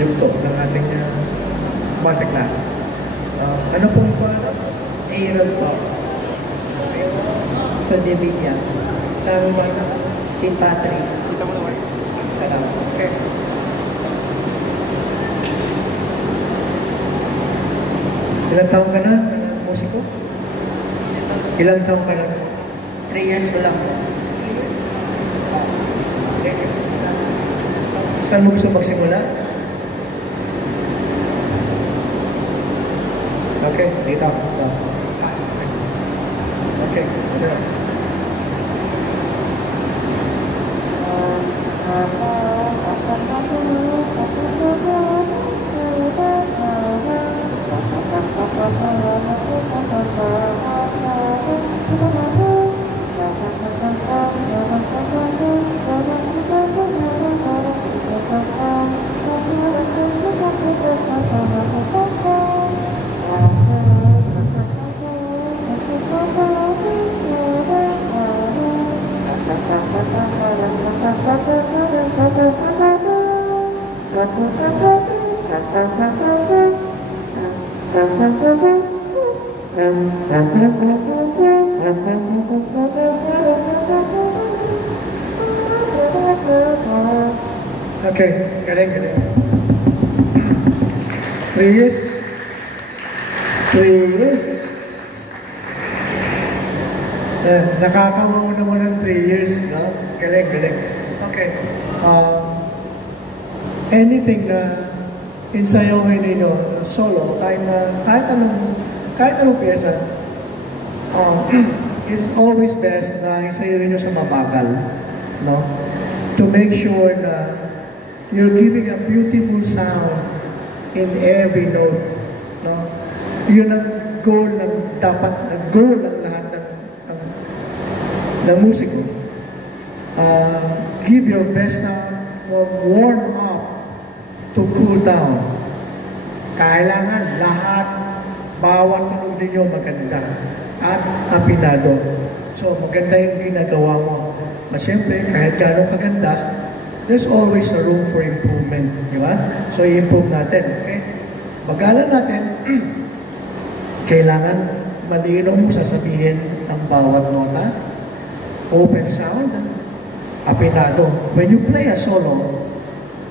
yugto ng ating masterclass. Ano pong pangalan? Aaron po. Sa Divilla. Saan ba? St. Patrick. Salamat. Okay. Ilang taon ka na, musiko? Ilang taon ka na? 3 years ko lang po. Saan mo gusto magsimula? Okay, dito. Okay, ano? Okay, galing. 3 years? 3 years? Nakakawaw naman ng 3 years, no? Galing. Okay. Anything na insayawin ninyo, solo, kahit anong pyesa, it's always best na insayawin nyo sa mabagal, no? To make sure na you're giving a beautiful sound in every note, no? Yun ang goal ng lahat ng musiko. Give your best sound from warm up to cool down. Kailangan lahat, bawat tunog ninyo maganda at apinado. So, maganda yung ginagawa mo. Mas siyempre, kahit gano'ng kaganda, there's always a room for improvement. Di ba? So, i-improve natin. Okay? Bagalan natin, kailangan malinaw mo sasabihin ang bawat nota. Open sound, apinado. When you play a solo,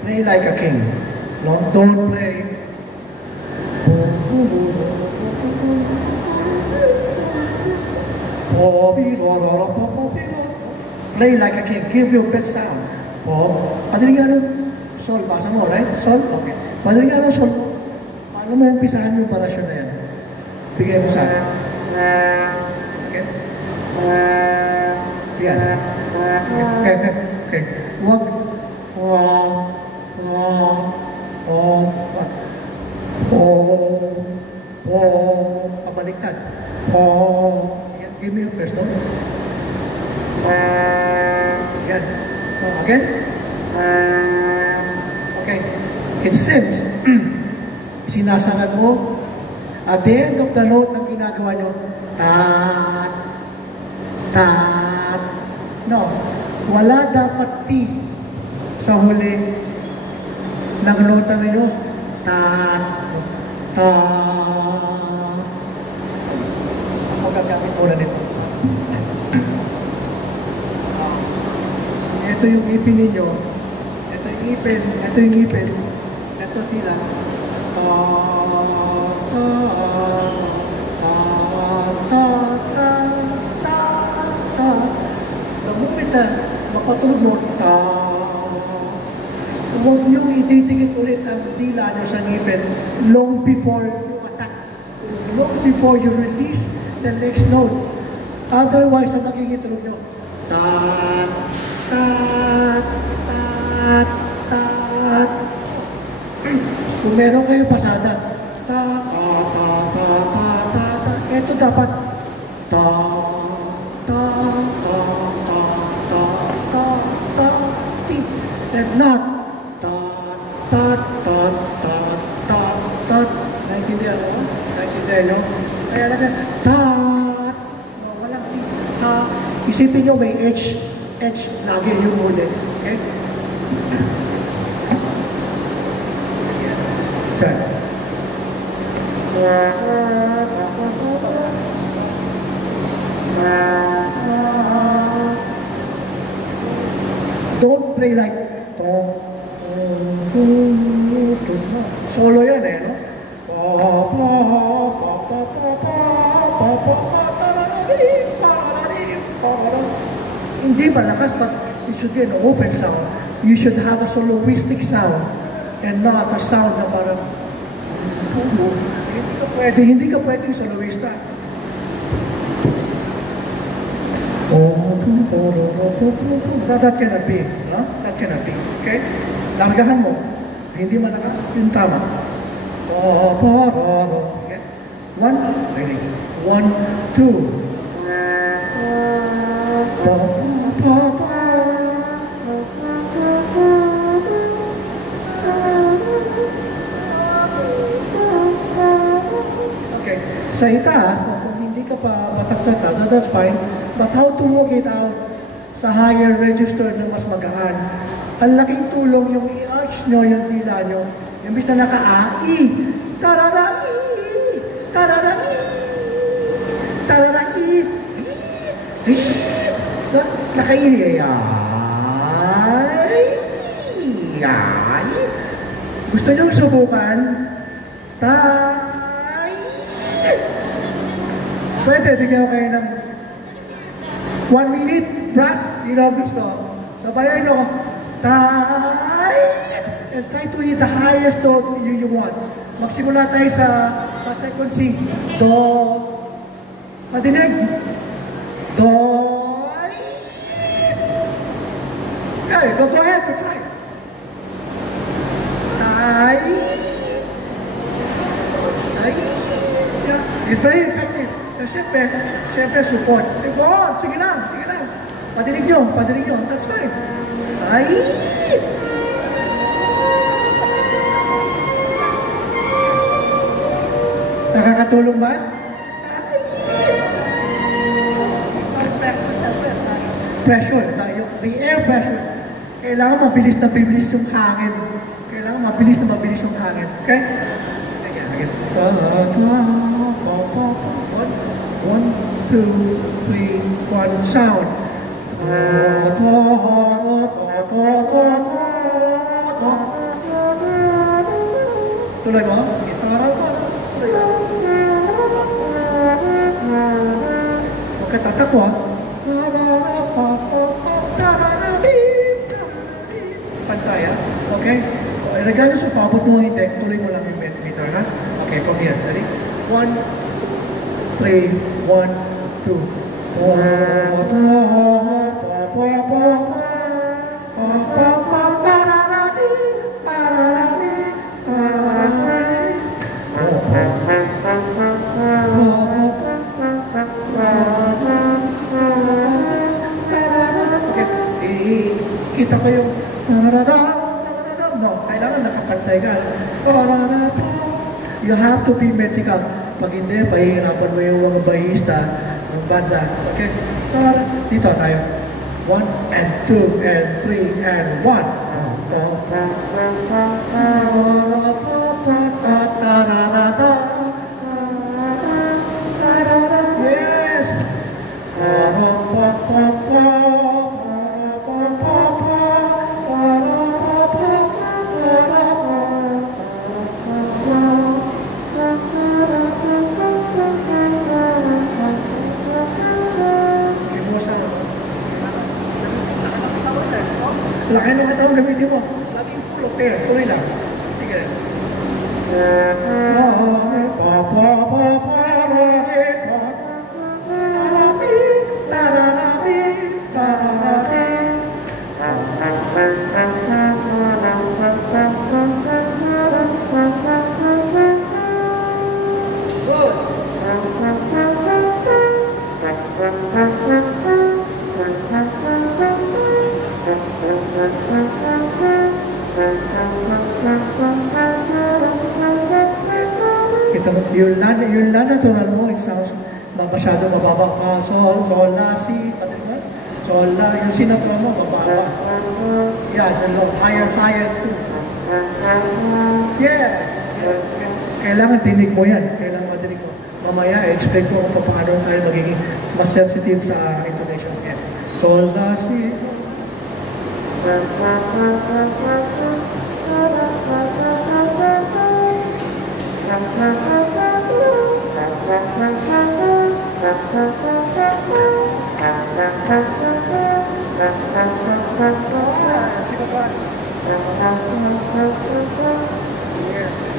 play like a king. No? Don't play play like a king. Give your best sound. Padalingan ng sol. Basa mo, right? Sol? Okay. Padalingan ng sol. Paano mo umpisahan yung parasyon na yan? Bigay mo sa akin. Okay? Yes. Okay. Wag. Pabaliktad. Give me your first note. Yan. Again? Okay. It seems, sinasangad mo, at the end of the note na ginagawa nyo, tat, tat. No. Wala dapat T sa huli ng nota ninyo. Tat, tat. Ako gagamit muna nito. Ito yung ipin ninyo. Ito yung ipin. Ito tila. The moment na mapatulog mo, huwag niyong ididikit ulit ang dila nyo sa ngipin long before you attack. Long before you release the next note. Otherwise, ang magiging tulog nyo, tat, tat, tat, tat. Kung meron kayo pasada, tat, tat, tat, tat, tat, tat. Ito dapat, tat, tat, tat, tat, tat, tat, tip. And not, tat, tat, tat, tat, tat, tat. Naintindihan mo? Naintindihan nyo? Kaya lang, tat. No, walang tip. Tat. Isipin nyo may H. H, lagi yung huli. Okay? Check. Don't play like solo yan eh, no? Hindi malakas, but it should be an open sound. You should have a soloistic sound and not a sound na parang hindi ka pwedeng soloista. That cannot be, no? That cannot be, okay? Largahan mo. Hindi malakas, yung tama. Okay? One, ready? 1, 2. Okay, sa itaas, kung hindi ka pa batak sa taas, that's fine. But how to work it out sa higher register na mas magaan? Ang laking tulong yung i-arch nyo, yung dila nyo. Yung bisa naka-a-i. Tarara-i. Tarara-i. Tarara-i. Naka-i. Gusto nyo subukan? Pwede, bigyan ko kayo ng 1 minute, brass, yun ang gusto. Sabayan nyo, and try to hit the highest note you want. Magsimula tayo sa second C. Do. Madinig. Do. Okay, go ahead, go try. Yeah. It's very effective. Siyempre, support. Go on, sige lang. Padinig nyo. That's fine. Nakakatulong ba? Pressure tayo. The air pressure. Kailangan mabilis yung hangin. Okay? One, two, three, one, sound. Tuloy mo? Huwag ka tatakwa. Pantay, ha? Okay? Ilagay nyo sa pabot mo hindi. Tuloy mo lang yung meter, ha? Okay, from here. Ready? 1, 3, 1, 2. Kita ko yung no, kailangan nakapantay ka. You have to be metrical. Pag hindi, pahihirapan mo yung mga bahista ng banda. Okay? Dito tayo. 1 and 2 and 3 and 1. Yes! Laki nung katawang gamitin mo. Laging full of air. Tuloy lang. Sige. Kita mo, yung la natural mo, it sounds masyado mababa ka. Sol, la, si, sol, la, yung si natural mo, mababa. Yeah, it's a low, higher too. Yeah, Kailangan dinig mo yan. Kailangan madinig mo. Mamaya, explain ko kung paano tayo magiging mas sensitive sa intonation. Yeah. Sol, la, si.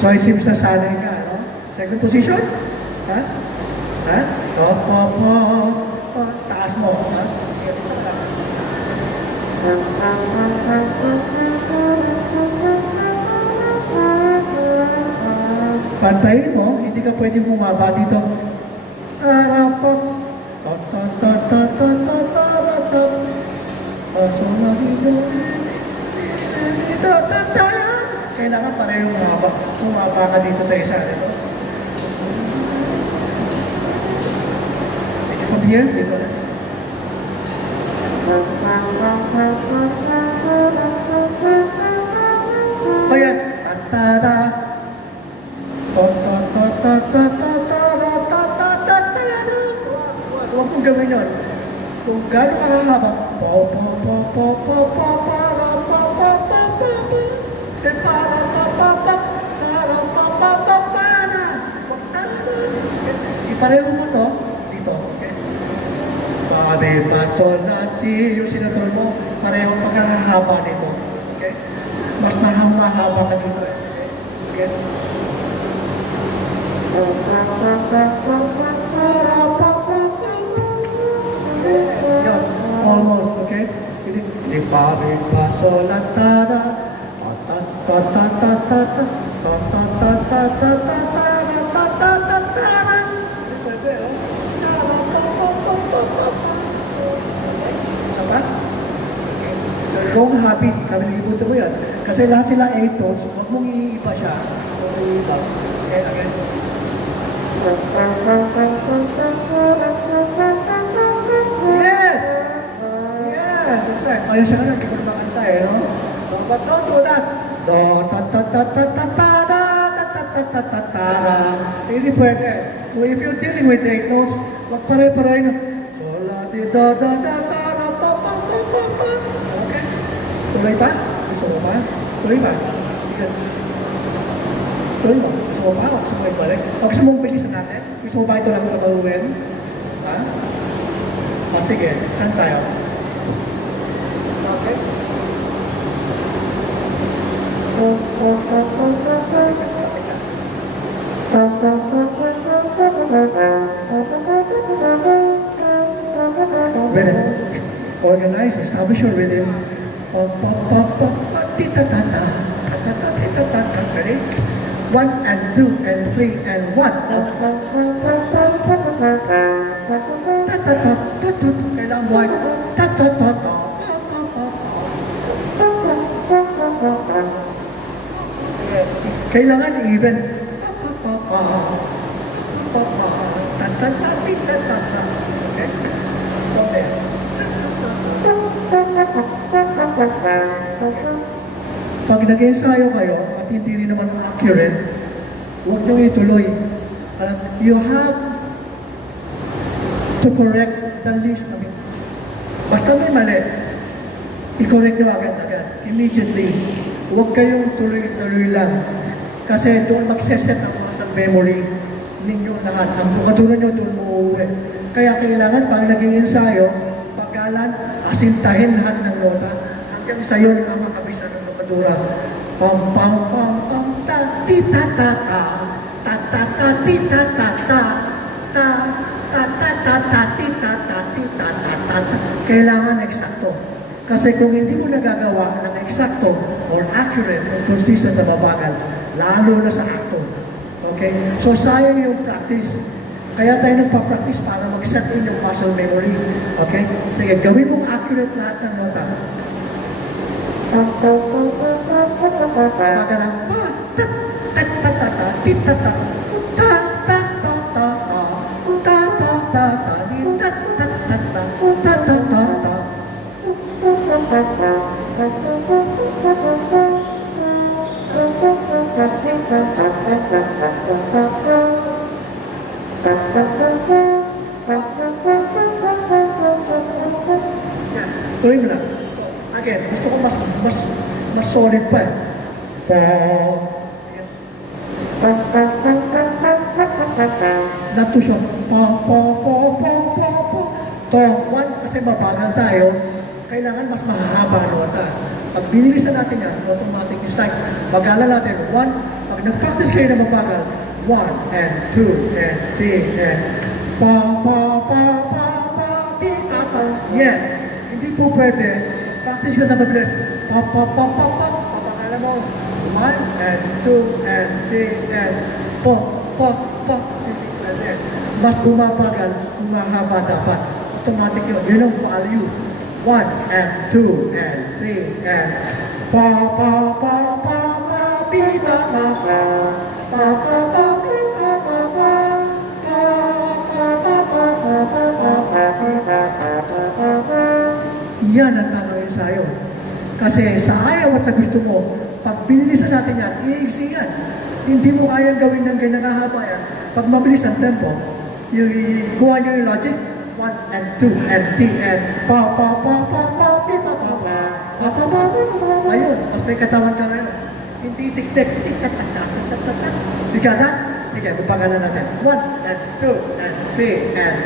So, isim sa sanay ka, no? Second position? Ha? Ha? To, po, po, po. Taas mo, ha? Pantayin mo, hindi ka pwedeng bumaba dito. Arapap. Ta ta ta ta ta ta ta ta. Asoma sito. Ta ta ta. Kailangan parehong mahaba. Bumaba ka dito sa isa. Dito. From here, dito na. Ayan. Ta-ta-ta. Huwag mong gawin yun. Kung gano'n ka hahaba, ipareho mo to dito, okay? Babe, pasol na si yung sinator mo, pareho pagkakahaba dito, okay? Mas mahaba ka dito, okay? Yes, almost, okay? Di pa, sol, la, ta, ta, ta, ta, ta, ta, ta, ta, ta, ta, ta, ta, ta, ta, wrong habit, kami nilibutan mo yan. Kasi lahat sila 8 tones, huwag mong iiba siya. Huwag mong iiba. Okay, again. Yes! Yes! That's right. Ayun siya ka na, hindi ko naman kanta eh, no? But don't do that. Do, ta, ta, ta, ta, ta, ta, ta, ta, ta, ta, ta, ta, ta, ta. Hindi pwede. So if you're dealing with 8 notes, wag pare-pareho na. So, la, di, da, da, da, da, da, pa, pa, pa, pa, pa. Okay? Tuloy pa? Gusto mo pa? Tuloy pa? Tuloy mo? Gusto mo pa? O gusto mo ibalik? O gusto mong bilisan natin? Gusto mo ba ito lang trabahuin? Ha? O sige, saan tayo? Okay? Rhythm. Organize, establish your rhythm. Ready? 1 and 2 and 3 and 1. Kailangan buhay. Kailangan even. Okay? From there. Pag nag-ensayo kayo at hindi rin naman accurate, huwag nyo ituloy. You have to correct the list. Basta may mali, i-correct nyo agad-agad. Immediately. Huwag kayong tuloy-tuloy lang. Kasi doon magseset ang muscle memory ninyo lahat. Ang bukadura nyo doon uuwi. Kaya kailangan pag nag-ensayo, paggalan, asintahin lahat ng nota hanggang sa yun ang makabisa ng bukadura. Pam pam pam pam ta ti ta ta ta ta ta ta ti ta ta ta ta ta ta ta ta ti ta ta ti ta ta ta ta. Kailangan eksakto. Kasi kung hindi mo nagagawa ng eksakto or accurate or consistent sa babagal, lalo na sa akto. Okay? So sayang yung practice. Kaya tayo nagpa-practice para mag-set in yung muscle memory. Okay? Sige, gawin mong accurate lahat ng nota. Magalang pa, ta ta ta ta ta ti ta ta ta ta ta ta ta ta ta ta di ta ta ta ta ta ta ta ta. Yan. Tuloy mo lang. Again, gusto ko mas solid pa eh. Not too short. To, one, kasi mabagal tayo, kailangan mas mahahaba ang nota. Pag binilisan natin yan, automatic is like, bagalan natin, one, pag nag-practice kayo na mabagal, 1 and 2 and 3 and yes, hindi po pwede, practice ka na mabilis, papagalan mo, 1 and 2 and 3 and hindi pwede. Mas bumabagal, mahaba dapat. Automatic yun. Yun ang value. 1 and 2 and 3 and yan ang tanong sa'yo. Kasi sa ayaw at sa gusto mo, pag binilisan natin yan, iigsi yan. Hindi mo kayang gawin ng ganyan kahaba yan. Pag mabilis ang tempo, kuha nyo yung logic, 1 and 2 and 3 and ayun, mas may katawan ka ngayon. Hindi tik-tik, tik-tak-tak-tak-tak-tak-tak. Because that, sige, bupagalan natin. 1 and 2 and 3 and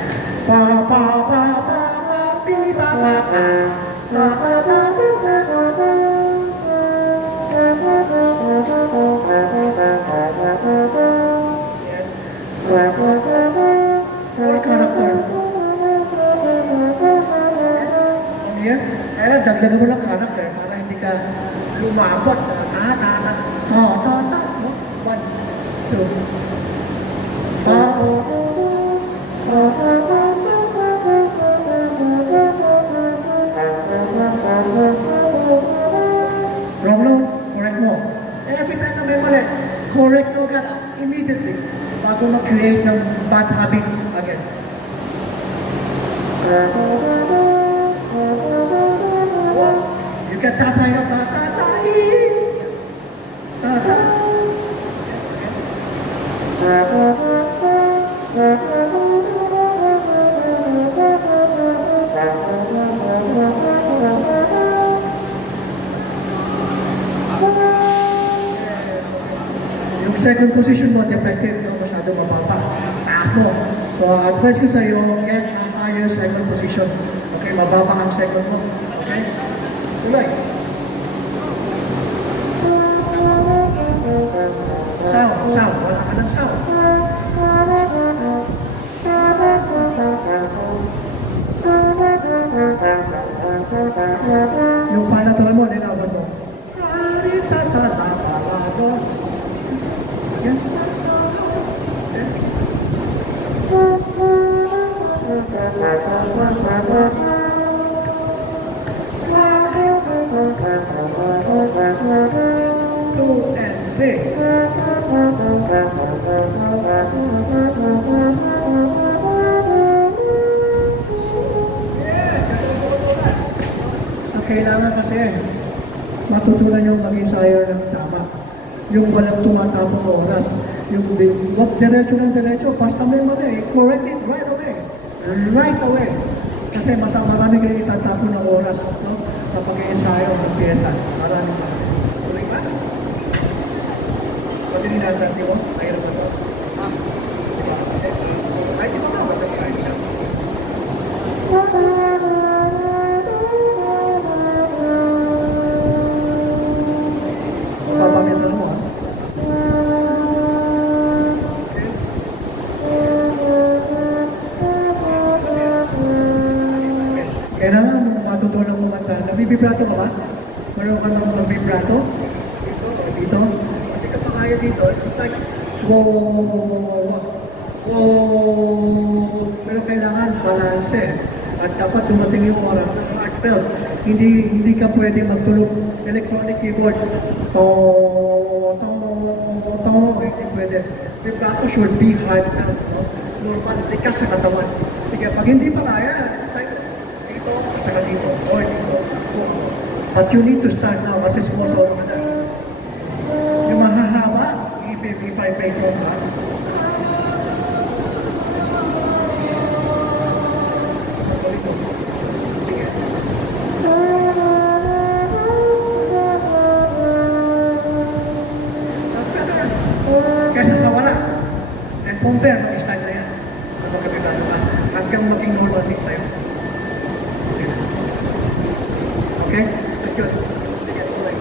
yes. More character. Yan. Dagdagan mo ng character para hindi ka lumabot. No? 1, 2. Wrong note, correct mo. Every time na may mali, correct mo ka immediately bago mag-create ng bad habits again. You can tatay na tatatay. Tata. Yung second position mo, defective, no? Masyado mababa. Taas mo. So, advice ko sa'yo, get a higher second position. Okay, mababa ang second mo. Okay? Tuloy. Sound. Wala ka ng sound. Yung panatuloy mo, linawan mo. Yan. Two and three. Kailangan kasi matutunan yung mag-ensayo ng tama. Yung walang tumatapong oras. Yung wag diretso ng diretso, basta may mali, correct it right away. Right away. Kasi marami kayo itatapon ng oras, no? Sa pag-ensayo ng pyesa. Maraming pa. Tuloy ba? Pwede rin natin, di ba? Ayun ba ito? Ay, di ba na? Ay, di ba? Papamitan mo, ha? Kailangan matutunan kumanta. Nabibibrato ka ba? Meron ka ng mag-vibrato? Dito? Hindi ka pa kaya dito. It's like, wow. Pero kailangan balance eh. At dapat dumating yung oras ng heartfelt. Hindi ka pwede magtulog. Electronic keyboard. Hindi pwede. Vibrato should be heartfelt. Normal, tikas sa katawan. Sige, pag hindi pa kaya, dito, at saka dito, or dito. But you need to start now kasi sumusolo ka na. Yung mahahaba, ito, ha? Sige. Kesa sa wala. And from there, mag-start na yan. Na magkabigado ka. Hanggang maging normal thing sa'yo. Okay? Okay? That's good. Sige, tuloy.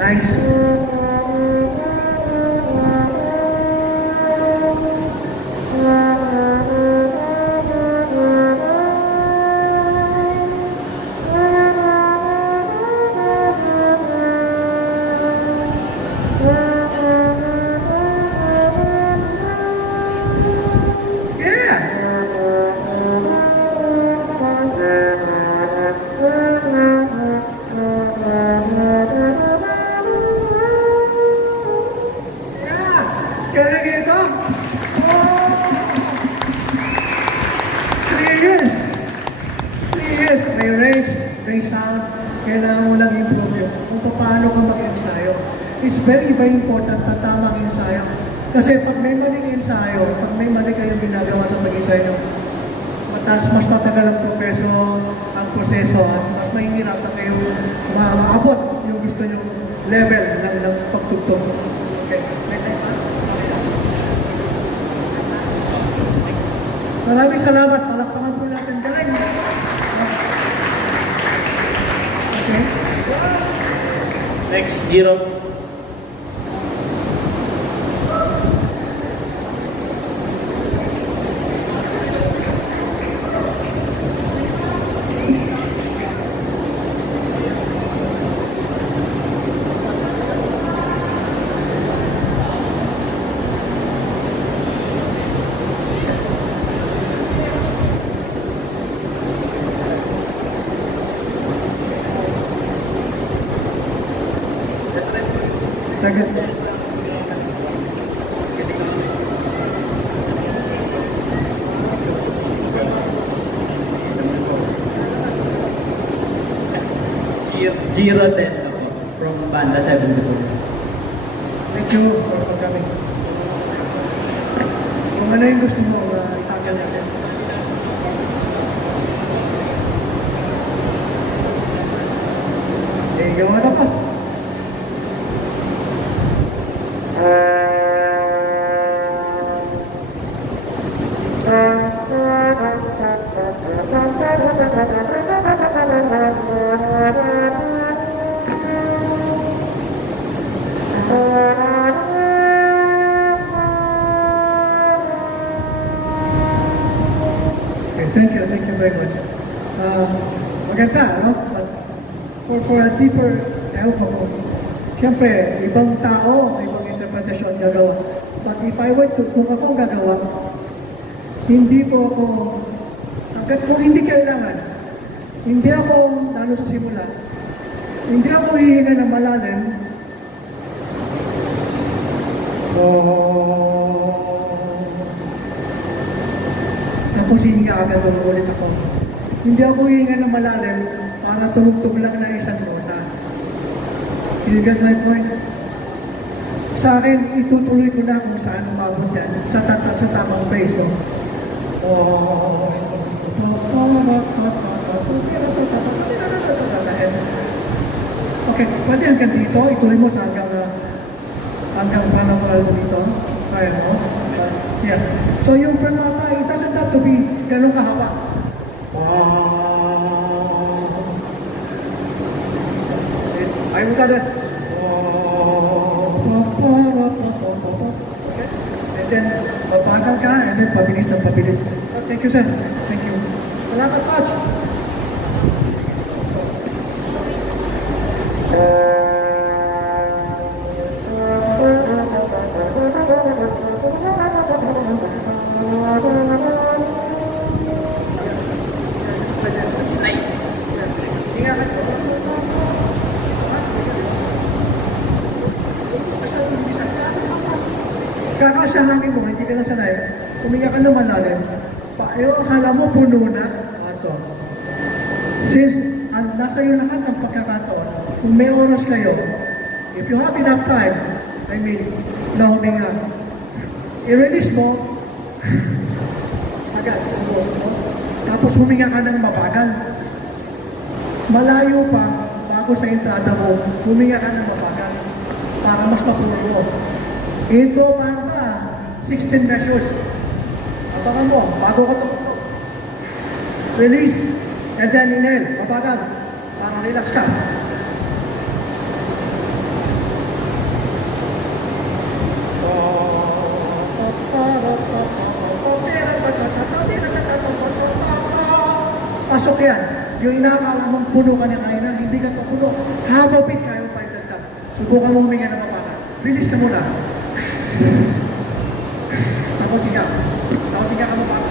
Nice. Galing ito. Oh! 3 years. 3 years. May range, may sound. Kailangan mo lang improve yun. Kung paano ka mag-ensayo. It's very, very important na tamang ensayo. Kasi pag may maling ensayo, pag may mali kayong ginagawa sa pag-ensayo, mas matagal ang proseso at mas mahihirapan kayo maabot yung gusto nyo level ng pagtugtog. Okay. Maraming salamat. Palakpakan po natin. Galing. Okay. Next, Jiro. Tagal. Jiro 10 ako, from Banda 72. Thank you for coming. Kung ano yung gusto mo, itagal natin. Gawa na pas. Thank you very much. Maganda, no? But for a deeper, ewan ko, siyempre, ibang tao, ibang interpretasyon gagawa. But if I were to, kung ako gagawa, hindi po ako, hanggat kung hindi kailangan, hindi ako, lalo sa simula, hindi ako hihinga ng malalim, tapos hihinga agad ulit ako. Hindi ako hihinga ng malalim para tumugtog lang na isang nota. You get my point? Sa akin, itutuloy ko na kung saan umabot yan. Sa tamang phase. No? Okay, pwede hanggang dito. Ituloy mo sa hanggang final album dito. Kaya mo? Yes. So yung fermata, it doesn't have to be ganun kahaba. I would have it. Okay. And then, mabagal ka, and then pabilis ng pabilis. Thank you, sir. Thank you. Salamat, Patch. Kakasyahanin mo, hindi ka na sanay. Huminga ka ng malalim. Akala mo puno na. Ito. Since nasa iyo lahat ng pagkakataon, kung may oras kayo, if you have enough time, na huminga, i-release mo, sagad, ubos mo, tapos huminga ka ng mabagal. Malayo pa, bago sa entrada mo, huminga ka ng mabagal para mas mapuno mo. Intro banda, 16 measures. Abangan mo, bago ka tumutok. Release, and then inhale, mabagal, para relax ka. Pasok yan. Yung inakala mong puno ka na kainan, hindi ka pa puno. Half of it, kaya pa idagdag. Subukan mo huminga ng mabagal. Release ka muna. Tapos higa. Tapos higa ka mabagal.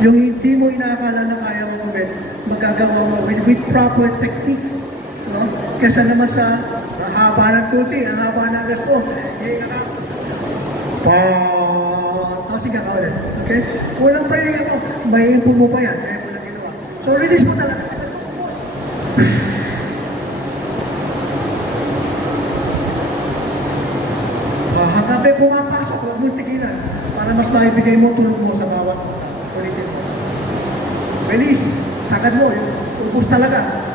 Yung hindi mo inaakala na kaya mo gawin, magagawa mo with proper technique. No? Kesa naman sa haba ng tuti, ang haba ng agas mo. Sige ka ulit. Okay? Walang pahinga mo. May impo mo pa yan. Kaya mo lang ginawa. So release mo talaga sa pagpapos. Hanggang may pumapasok, huwag mong tigilan para mas maibigay mo tulog mo sa bawat ulitin mo. Release. Sagad mo. Ubus talaga.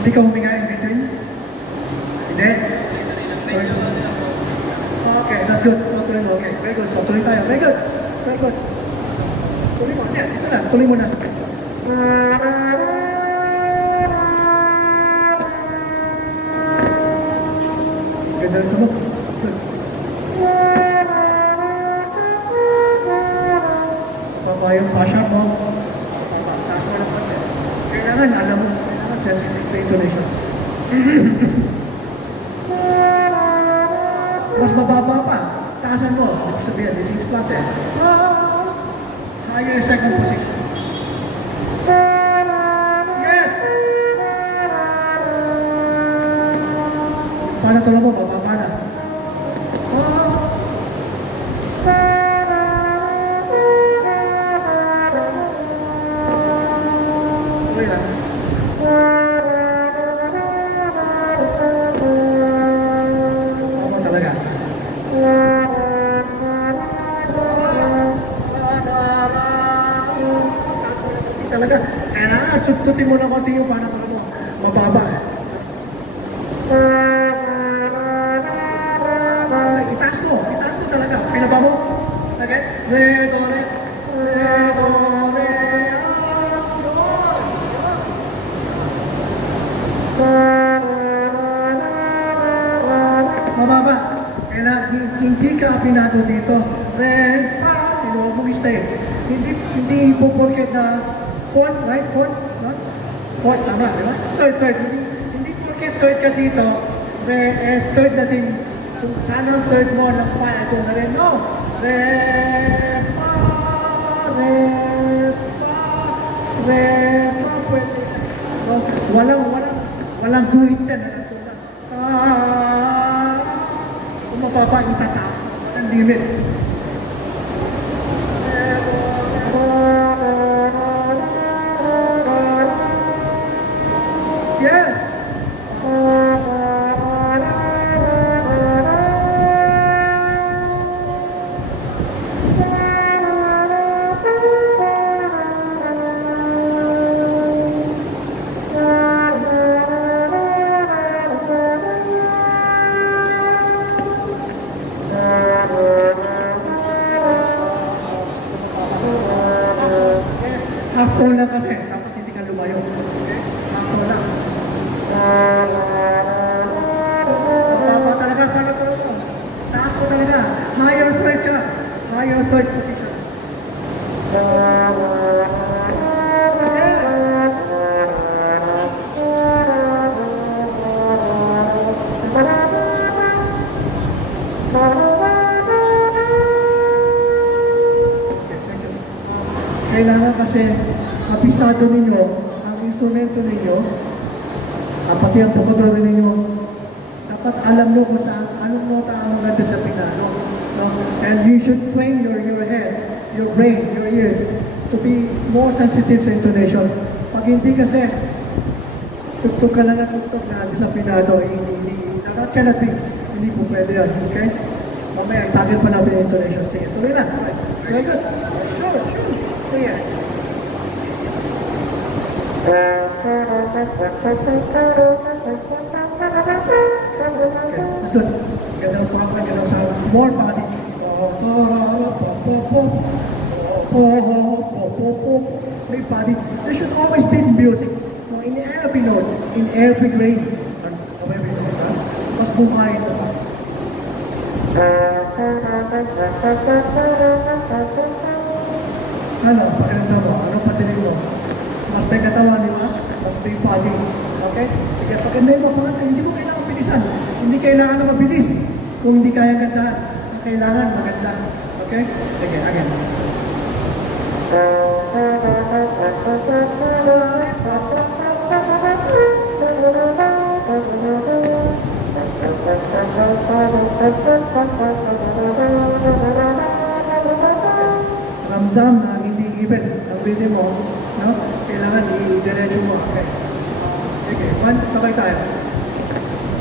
Hindi ka huminga in between? Hindi? Okay, that's good. Tuloy mo. Okay, very good. So, tuloy tayo. Very good. Very good. Tuloy mo. Yan, ito na. Tuloy mo na. Ganda ito mo. Good. Papa yung fascia mo. Taas mo lang konti. Kailangan, alam mo. Sensitive sa intonation. Mas mababa pa. Taasan mo. Ibig sabihin, this is flatter. Higher second position. Yes! Paano tulong mo? Bababa na. Tuloy lang. Talaga, kailangan sugtutin mo na konti yung para talaga mababa eh. Itaas mo talaga. Pinaba mo. Again, re, do, re, mababa. Kailangan, hindi ka pinado dito. Re, fa, tinuwag mo stay. Hindi po porket na fourth, right? Fourth, no? Fourth, tama, di ba? Third. Hindi porket third ka dito, third na din. Kung saan ang third mo, ng fa, ito na rin, no? Re, fa, pwede. No? Walang guhit dyan. Kung mapapa, itataas mo. Walang limit. Yes! Half-tone lang kasi, dapat hindi ka lumayo. Okay? Half-tone lang. Mababa talaga, para mo. Taas mo talaga. Higher third ka higher authority position. Kailangan kasi kapisado ninyo ang instrumento ninyo, pati ang tokador ninyo, dapat alam nyo kung saan, anong nota ang maganda sa pinano. No? And you should train your head, your brain, your ears to be more sensitive sa intonation. Pag hindi kasi, tuktok ka lang at tuktok na sa pinano, that cannot be, hindi po pwede yan, okay? Mamaya, itagin pa natin yung intonation. Sige, tuloy na. Very good. Sure. Oh, yeah. Okay, that's good. Ganda po ako, ganda sa more body. May body. There should always be music. In every note, in every grade. Of every note. Mas buhay ito pa. Ano, pakiramdam mo? Anong patinig mo? Mas may katawan, di ba? Mas may body. Okay? Sige, pagandahin mo pangatay. Hindi mo kailangan bilisan. Hindi kailangan na mabilis. Kung hindi kaya ganda, ang kailangan maganda. Okay? Sige, again. Ramdam na hindi even ang rhythm mo, no? Kailangan i-diretso mo. Okay. Okay, sabay tayo.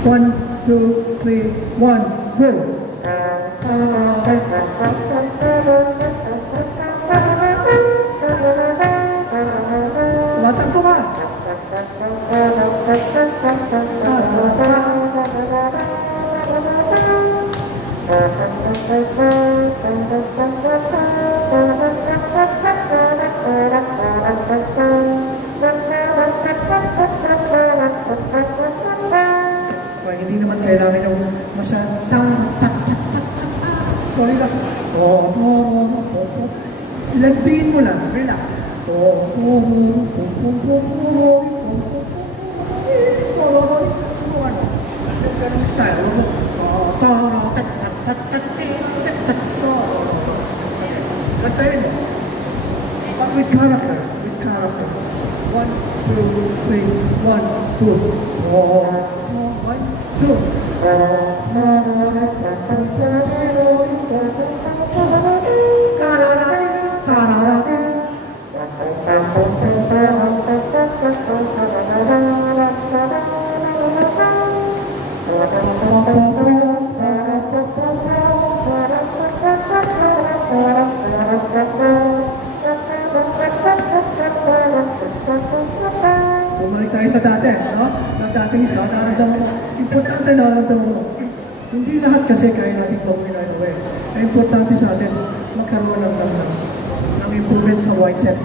1, 2, 3, 1, go! Tumatakbo ka! Hindi naman kailangan yung masyadong relax. Landiin mo lang, relax. Subukan mo. Yung ganun style. Kantahin mo. But with character. 1, 2, 3, 1, 2. 1, Bumalik tayo sa dati, no? Yung dating isla, nararamdaman mo. Importante nararamdaman mo. Hindi lahat kasi kaya natin baguhin right away. Ang importante sa atin, magkaroon ng improvement sa white set.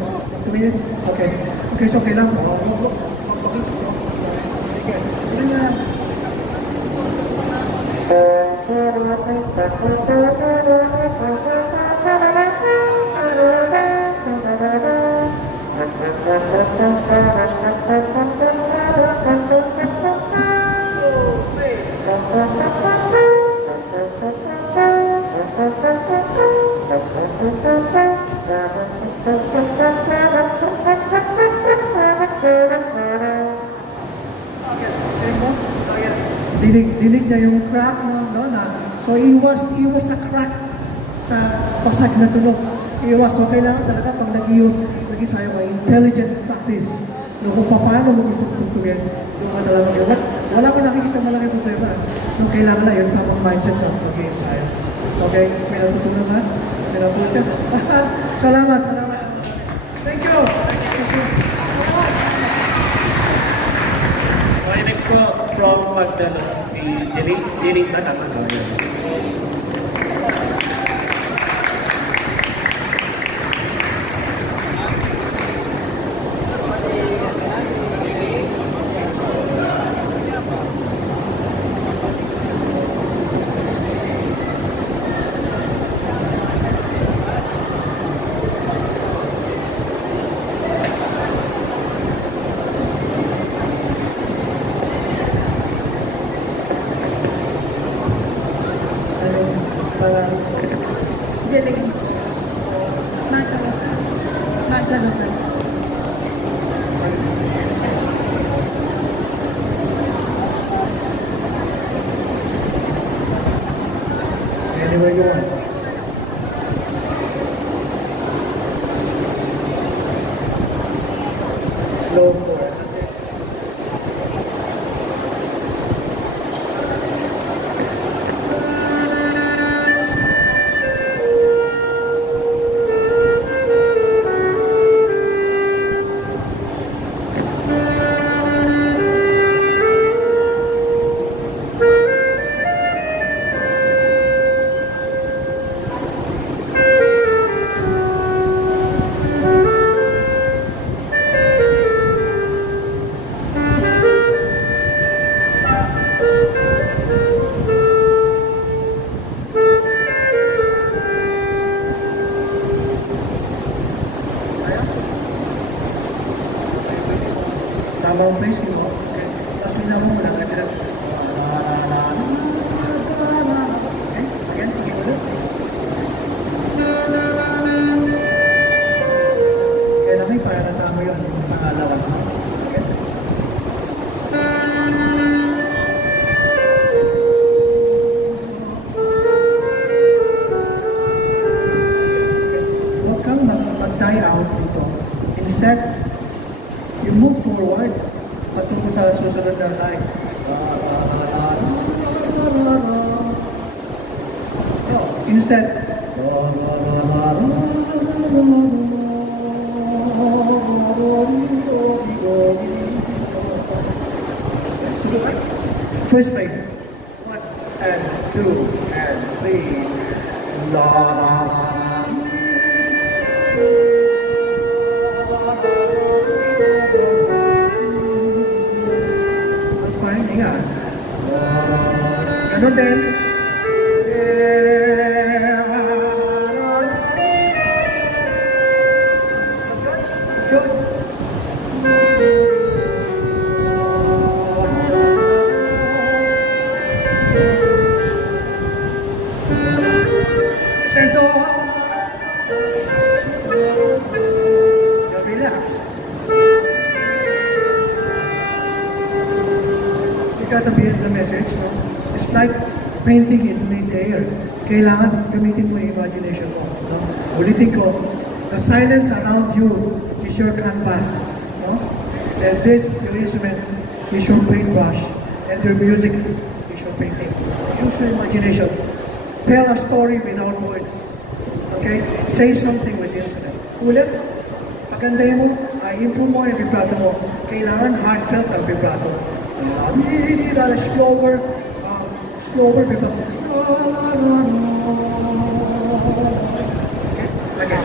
2 minutes? Okay. Okay, so kailangan po. Magbagis. Okay. Tuloy na. Dinig niya yung crack no na. So iwas sa crack sa basag na tunog. Iwas. So kailangan talaga pag nag-iwas sayo ka intelligent practice. No, kung paano mo gusto tutugtugin, yung madala mo yun. Wala ko nakikita malaking problema. No, kailangan na yun tamang mindset sa pag-i-ensayo. Okay? May natutunan ka? May natutunan ka? Salamat. Thank you. Okay, next po from Magdalena, si Dinig na tama. Jeline. Magdalena. Anywhere you want. Slow forward. Tamang phrase mo. Okay. Tapos linaw mo lang. Okay, again, okay, ulit. Kaya namin para natama yun. Yung pangalawa. Okay. Huwag kang mag-tie out dito. Instead, you move forward patungo sa susunod na line. Oh, instead, first phrase. 1 and 2 and 3. La la la la. That's fine, hang on. Ganon din. That's good. Crescendo. Relax. You gotta be in the message, no? It's like painting it in the air. Kailangan gamitin mo yung imagination mo, no? Ulitin ko, the silence around you is your canvas, no? And this, your instrument, is your paintbrush. And your music is your painting. Use your imagination. Tell a story without words. Okay? Say something with the instrument. Ulit, pagandahin mo, improve mo yung vibrato mo. Kailangan heartfelt ang vibrato. Slower, slower vibrato. Okay? Again.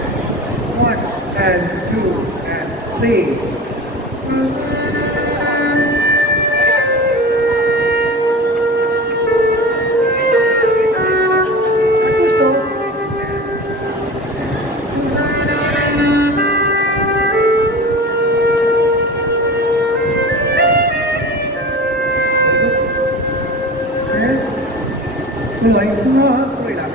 1 and 2 and 3. Tuloy lang.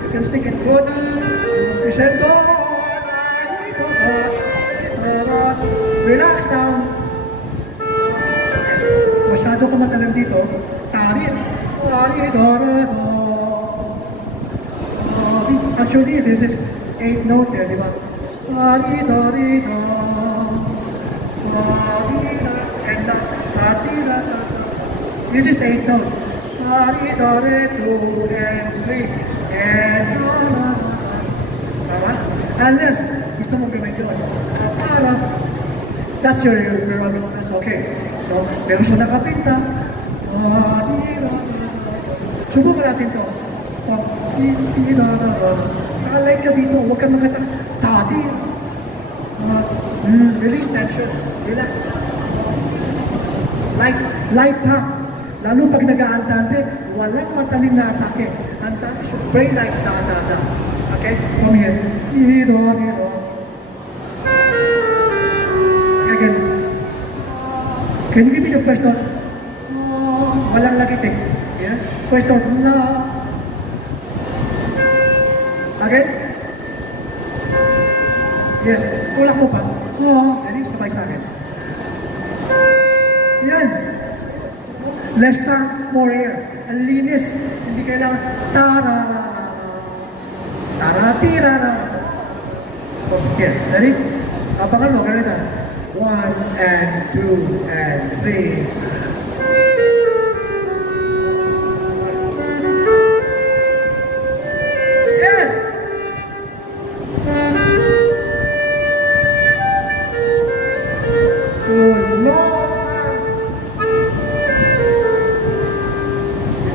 You can stick it good. Crescendo. Relax down. Masyado ka matalam dito. Tari. Actually, this is 8 note there, di ba? And this is 8 note. 2 and 3 and tama? Unless gusto mong gawin yun. That's your prerogative. That's okay. No? Pero sa nakapinta, subukan natin to. Like ka dito, huwag ka magkata. Tati. Release tension. Relax. Light tap. Lalo pag nag-aantante, walang matalim na atake. Antante should pray like da-da-da. Okay? Come here. Again. Can you give me the first note? walang lagitik. Yeah? First note, la. Again? Yes. Kulak mo pa. Ready? Sabay sa akin. Yan. Less time, more air. Ang linis. Hindi kailangan tararara. Taratirara. Okay. Ready? Abangan mo. Ganito. 1 and 2 and 3. Yes! Good. Long time.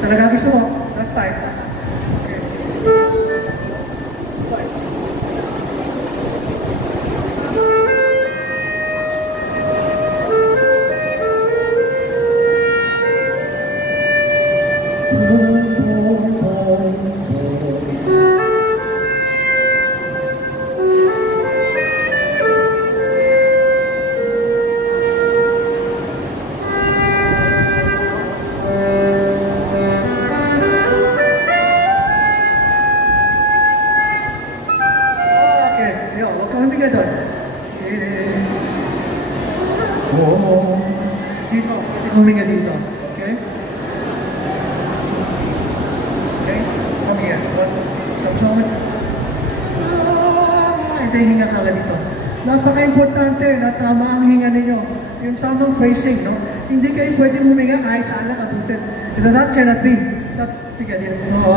Talaga gusto mo? That's fine. Okay. Fine. Dito, huminga dito. Okay? Okay? Come here. Come. Hindi, hinga ka dito. Napaka-importante na tama ang hinga ninyo. Yung tamang phrasing, no? Hindi kayo pwedeng huminga kahit saan lang abutin. That cannot be. Sige, dito. 1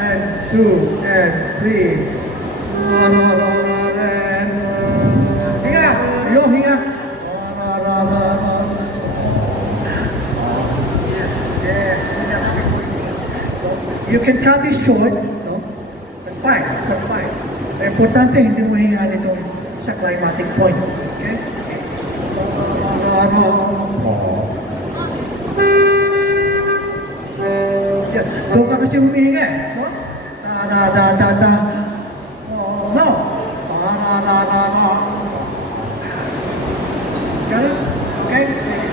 and 2 and 3. Hinga! Yung hinga! You can cut it short, no? That's fine, that's fine. Ang importante, hindi mo hingaan ito sa climatic point. Okay? Yan. Doon ka kasi humihinga, no? Da. Oh, no. Da. Ganun? Okay? Sige.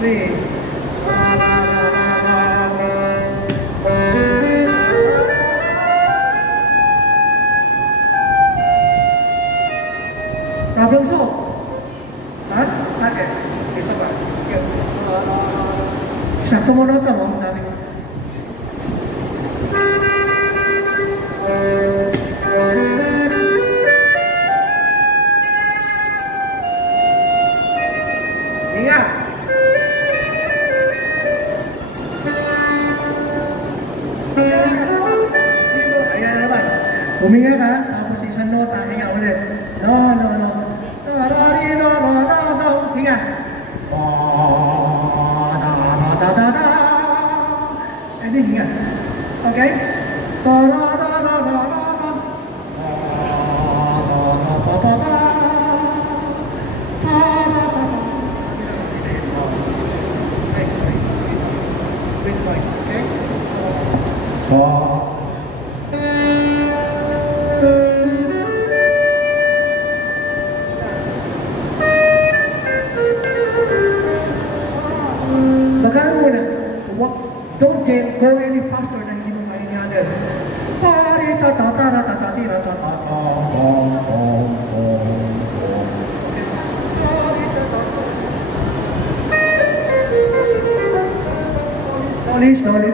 1, 2, 3. Problem solved. Ha? Okay. Isa pa. Isang tumunota mo, ang daming. Hinga. Ayan naman. Huminga ka, tapos isang nota, hinga ulit. No. Hinga. And then hinga. Okay? Bagaan mo na. Don't go any faster na hindi mo mainyanan. Slowly.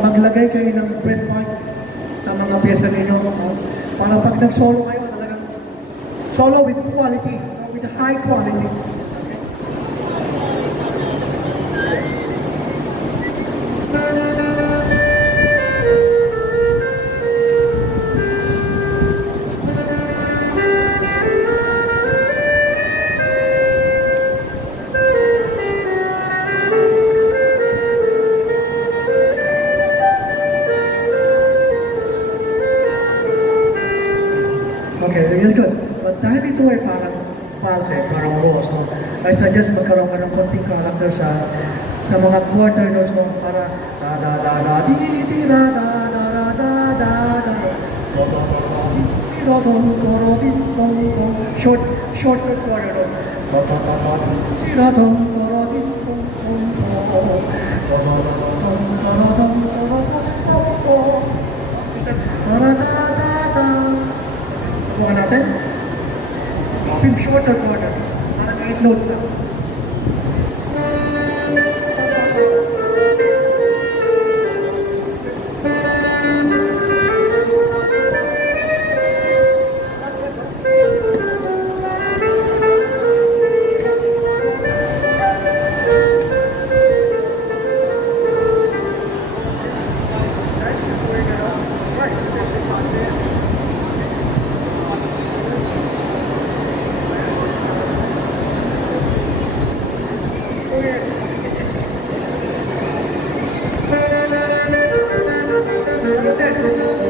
Maglagay kayo ng breath marks sa mga pyesa ninyo para pag nag-solo kayo talagang solo with quality, with high quality. Okay? Okay, yun good. But dahil ito ay parang false, parang rose, no? I suggest magkaroon ka ng konting character sa mga quarter notes mo para da da da da di di da da da da da da da do do do do di di do do do do di do do shorter quarter note do do do do di da do do do di do do do do do do do do Bukan natin? Yung shorter quarter. Parang 8 notes lang.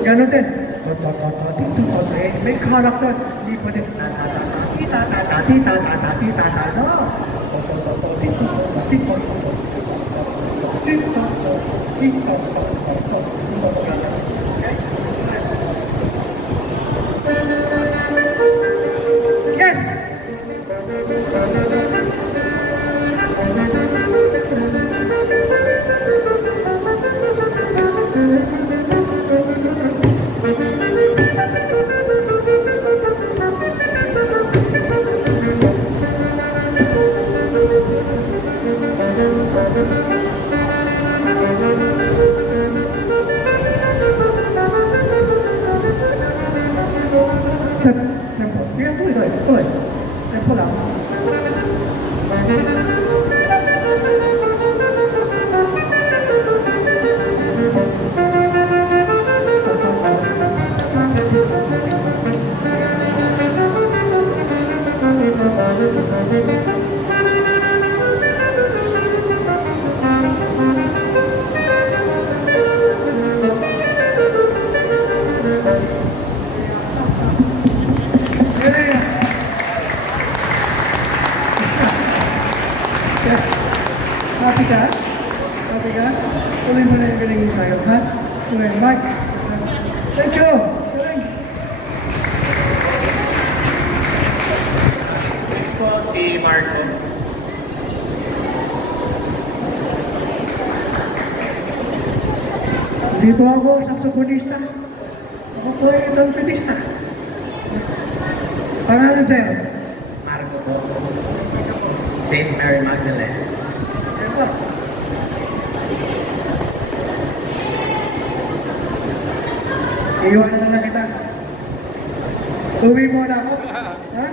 Ganon din. May character. Hindi pa din. Yes! Tempo. Tingnan tuloy. Tempo lang. Happy ka? Tuloy mo na yung galing yung sayo, ha? Tuloy, Mike. Thank you! Galing! Next po, si Marco. Hindi po ako saxophonista. Ako po ay trumpetista. Pangalan sa'yo? Marco po. St. Mary Magdalene. Ito. Iiwanan na lang kita. Uwi mo na ako. Ha?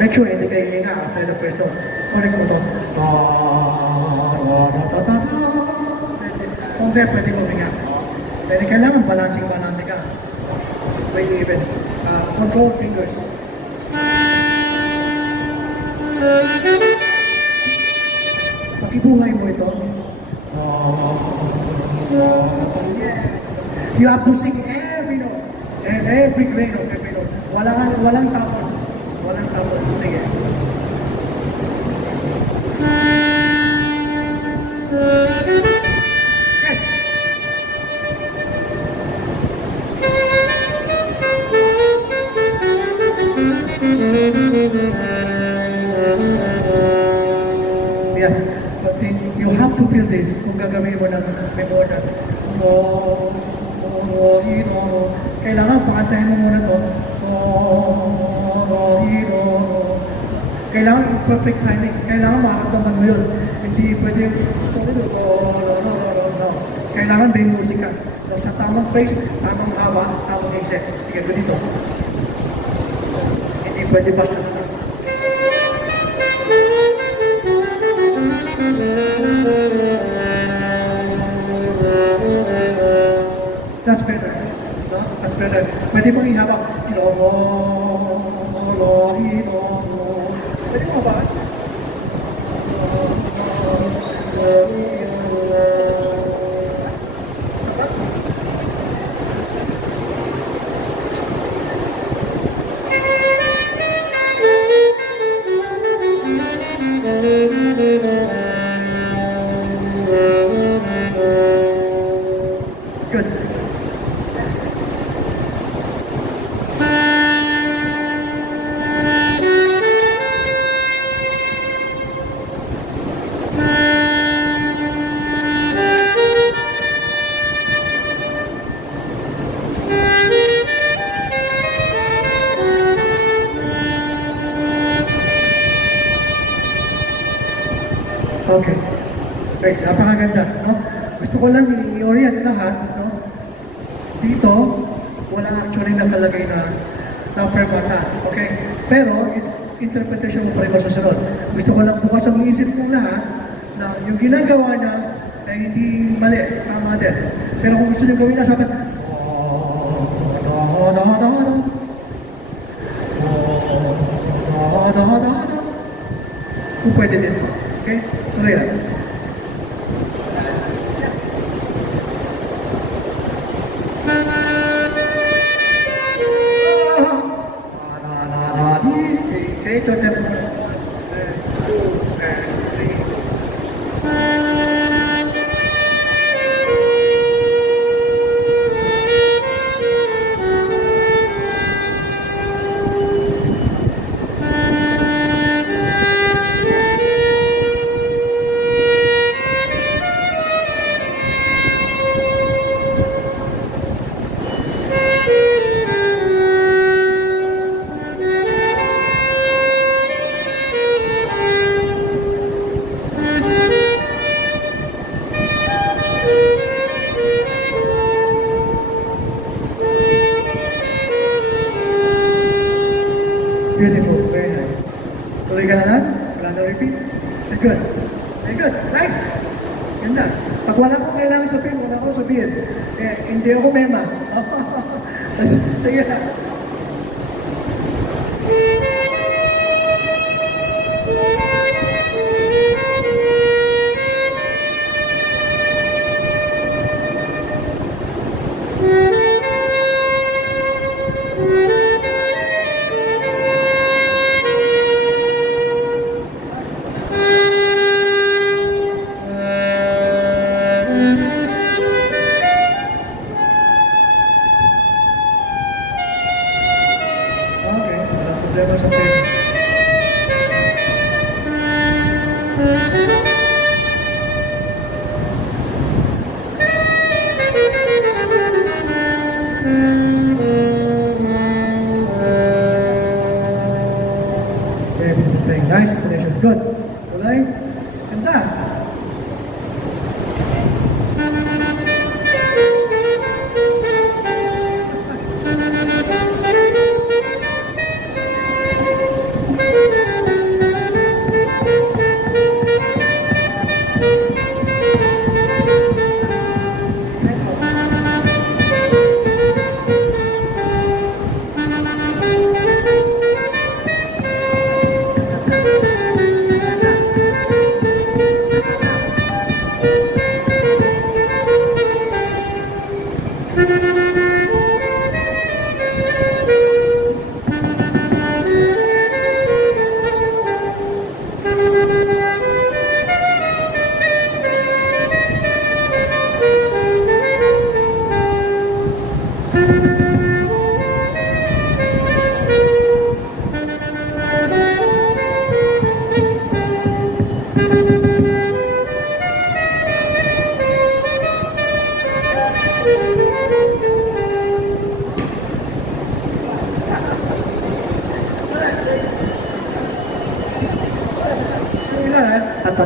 Make sure hindi kayo hihinga after the first note. Connect mo ito. Kung there, pwede mo hihinga. Pwede kailangan balancing ka. Really even. Control fingers. Pakibuhay mo ito. You have to sing every note. And every grain of every note. Walang tapon. Sige. Yes. Yeah. You have to feel this kung gagawin mo ng memorya. Kailangan pakantahin mo muna to. Kailangan yung perfect timing. Kailangan makaramdaman mo yun. Hindi pwede no. Kailangan may musika. No, sa tamang phrase, tamang haba, tamang exit. Sige, ganito. Hindi pwede basta na lang. That's better. No? That's better. Pwede mong ihaba. Pwede mo ba? Sapat? Good. Okay. Okay, napakaganda, no? Gusto ko lang i-orient lahat, no? Dito, wala actually nakalagay na fermata, okay? Pero, it's interpretation mo pa rin masusunod. Gusto ko lang bukas ang iisip ng lahat na yung ginagawa na ay hindi mali, tama din. Pero kung gusto nyo gawin na, sabi, kung pwede din. Okay? Tuloy lang. Okay, ito tempo. 1, 2, 3. Beautiful, very nice. Tuloy ka na lang? Wala na repeat? Very good. Very good, nice. Ganda. Pag wala ko kailangan sabihin, wala ko sabihin. Eh, hindi ako mema. Sige na. Problema sa face. Okay, nice connection. Good. Tuloy. Ganda.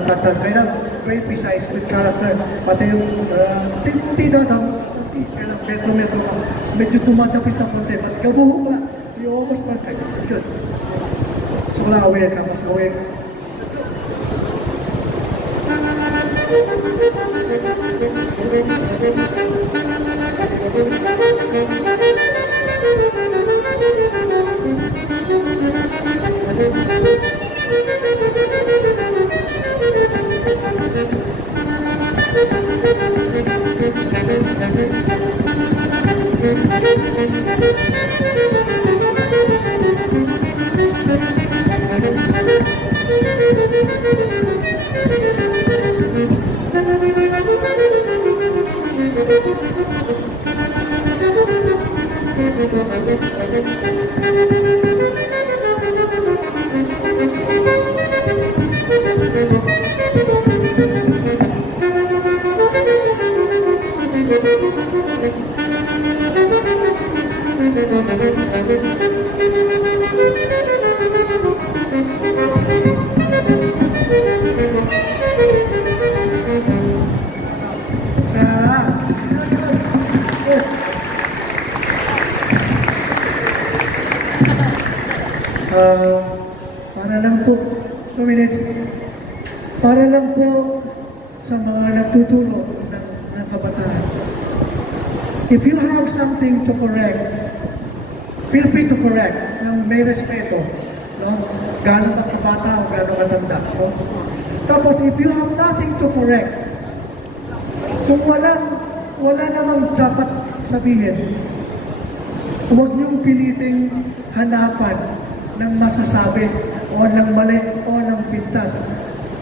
ta. Kaya very precise with character. Pati yung ti daw, kaya metro ka. Medyo tumatapis na konti, but gabuhok lang. You're almost perfect. It's good. So wala aware ka, mas aware ka. Para lang po, 2 minutes, para lang po sa mga nagtuturo ng kabataan. If you have something to correct, feel free to correct ng may respeto. No? Gano'n ka kabata o gano'n katanda. No? Tapos, if you have nothing to correct, kung wala namang dapat sabihin, huwag niyong piliting hanapan ng masasabi o ng mali o ng pintas.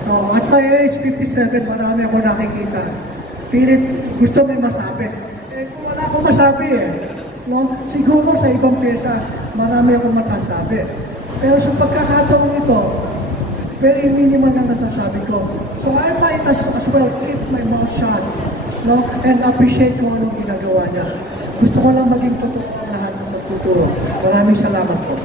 No, at my age, 57, marami ako nakikita. Pilit gusto may masabi. Kung wala akong masabi no, siguro sa ibang pyesa, marami akong masasabi. Pero sa pagkakataong ito, very minimal ang nasasabi ko. So I might as well keep my mouth shut, no, and appreciate kung anong ginagawa niya. Gusto ko lang maging totoo ang lahat sa pagtuturo. Maraming salamat po.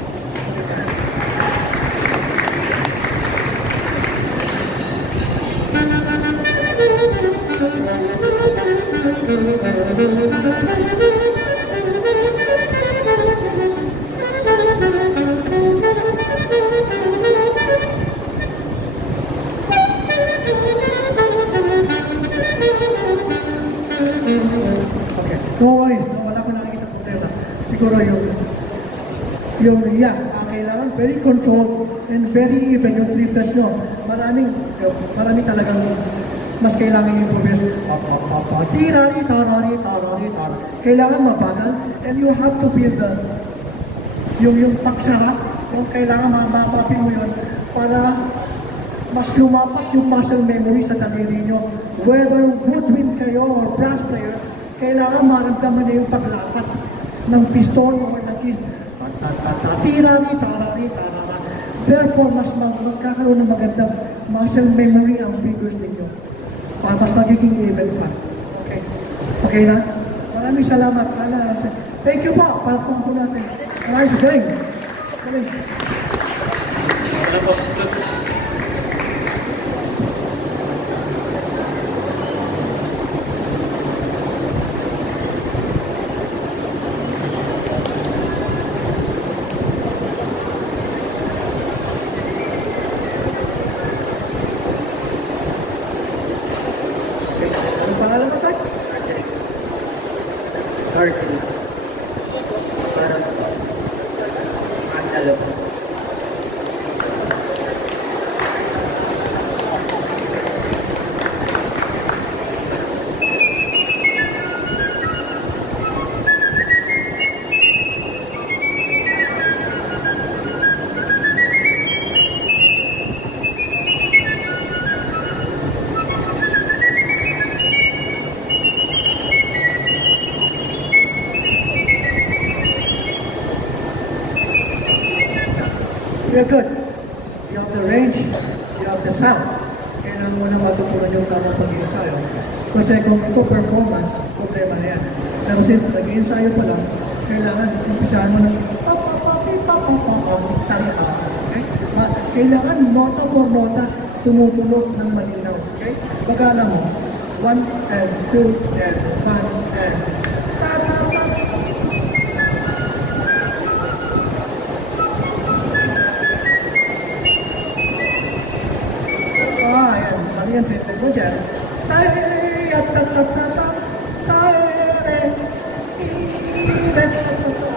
Okay, no worries, no, wala ko nakikita problema. Siguro yung kailangan very controlled and very even yung triples nyo. Marami talagang mas kailangan yung improve. Tirari, tarari. Kailangan mabagal and you have to feel yung pagsarap. Kailangan mapapin mo yun para mas lumapat yung muscle memory sa daliri nyo. Whether woodwinds kayo or brass players, kailangan maramdaman na yung paglapat ng piston o ng keys. Tirari, tarari. Therefore, mas magkakaroon ng magandang muscle memory ang figures ninyo. Para mas magiging even pa. Okay? Okay na? Maraming salamat. Thank you po. Para po ako natin. Maraming sa galing. You're good. You have the range, you have the sound. Kailangan mo na matutunan yung tamang pag-iensayo. Kasi kung ito performance, problema na yan. Pero since nag-iensayo pa lang, kailangan umpisahan mo ng okay? Kailangan nota por nota, tumutunog ng malinaw. Okay? Bagala mo. 1 and 2 and 1 and ta ta ta. Ayan. Ano yung treatment mo dyan? Tay, at ta ta ta ta. Tay, re, i, re, ta ta ta.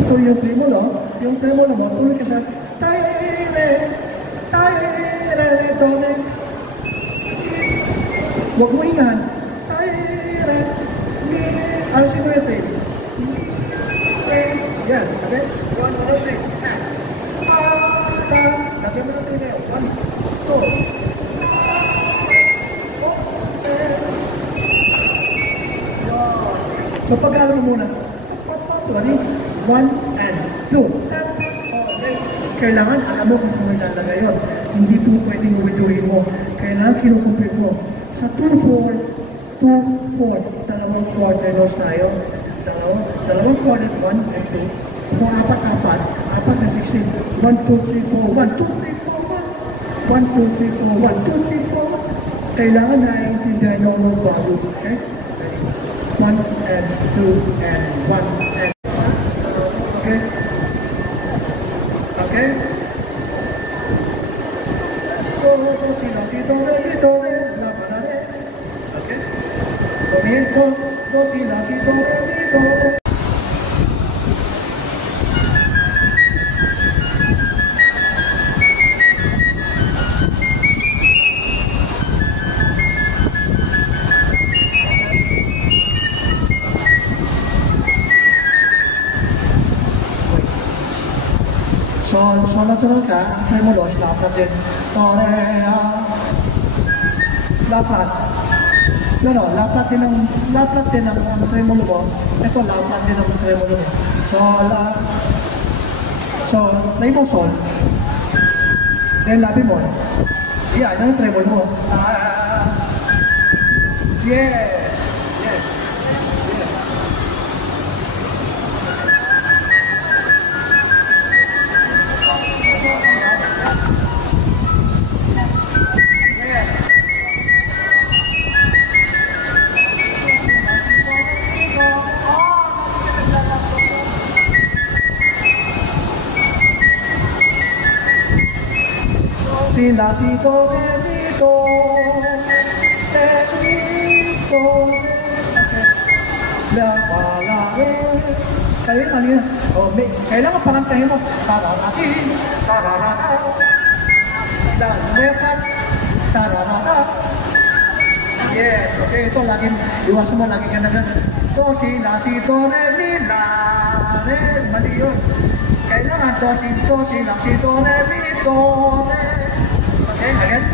Ito yung tremolo. Yung tremolo mo, tuloy ka sa tay, re, do, re. Huwag mo ingahan. Tay, re, mi. Ano si Kuya Trey? Yes, okay? 1, 2, 3. Lagyan mo na 3 ngayon. 1, 2. So pag-alam mo muna. 1 and 2. Okay. Kailangan alam mo kung saan mo ilalagay yun. Hindi ito pwedeng uwiduhin mo. Kailangan kinukumpit mo. Sa 2-4, 2-4, dalawang quarter-notes tayo. Dalawang quarter, 1 and 2. Kung apat na 16. 1, 2, 3, 4, 1, 2, 3, 4, 1. 1, 2, 3, 4, 1, 2, 3, 4, 1. Kailangan naiintindihan ng mga values. Okay? 1 and 2 and 1 and okay? Okay? Do, si, la, si, do, re, la, fa, la, re. Okay? Do, si, la, si, do, re, do. So natural ka, ang tremolo is la flat din. Do, re, la flat. Pero la flat din ang tremolo mo. Ito la flat din ang tremolo mo. So, lay mo sol. Then labi mo. Yeah, yan ang tremolo mo. Yes. Si, la, si, do, re, mi, do, re, mi, do, re. Okay. La, fa, la, re. Kaya yun, ano yun? Kailangan pakantahin mo. Tararati, tararata. La, re, fa, tararata. Yes, okay. Ito, laging, iwasan mo, lagi ka na ganun. Do, si, la, si, do, re, mi, la, re. Mali yun. Kailangan do, si, la, si, do, re, mi, do, re. Okay, again.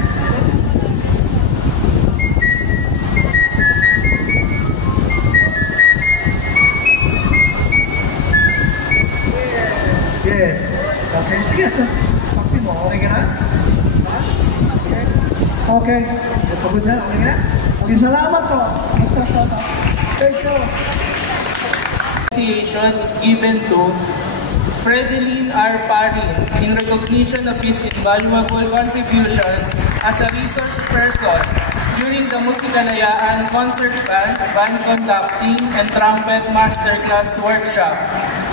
Yes. Okay, sige. Paksin mo. Okay ka na? Okay. Pagod na. Okay na? Okay, salamat po. Thank you. Appreciation is given to Fredeline R. Parin in recognition of his invaluable contribution as a resource person during the Musikalayaan Concert Band Conducting and Trumpet Masterclass Workshop